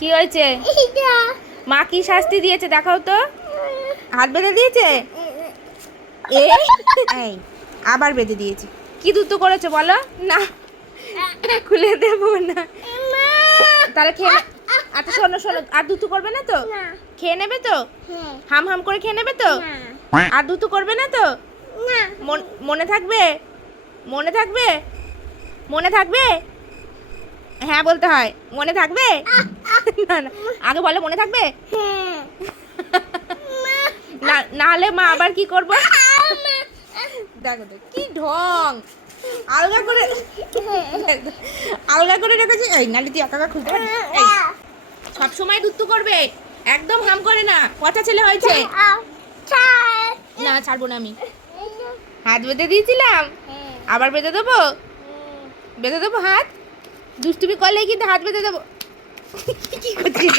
কি হয়েছে? মা কি শাস্তি দিয়েছে দেখাও তো। হাত বেঁধে দিয়েছে? এই আবার বেঁধে দিয়েছে। কি দুটো করেছে বলো না? খুলে দেবো না। তাহলে খেয়ে আচ্ছা শোনো শোনো, আর দুটো করবে না তো? খেয়ে নেবে তো? হাম হাম করে খেয়ে নেবে তো? আর দুটো করবে না তো? মনে থাকবে? মনে থাকবে? মনে থাকবে? হ্যাঁ বলতে হয়। মনে থাকবে? না না, আগে বলো মনে থাকবে। না না হলে মা আবার কি করবো? দেখো তো কি ঢং, আলগা করে আলগা করে রেখেছি। এই নালি তুই একা একা খুলতে পারিস? এই সব সময় দুত্তু করবে, একদম হাম করে না। পচা ছেলে হয়েছে। না ছাড়বো না আমি। হাত বেঁধে দিয়েছিলাম, আবার বেঁধে দেবো? বেঁধে দেবো হাত? দুষ্টুমি করলেই কিন্তু হাত বেঁধে দেবো। কি করছিস?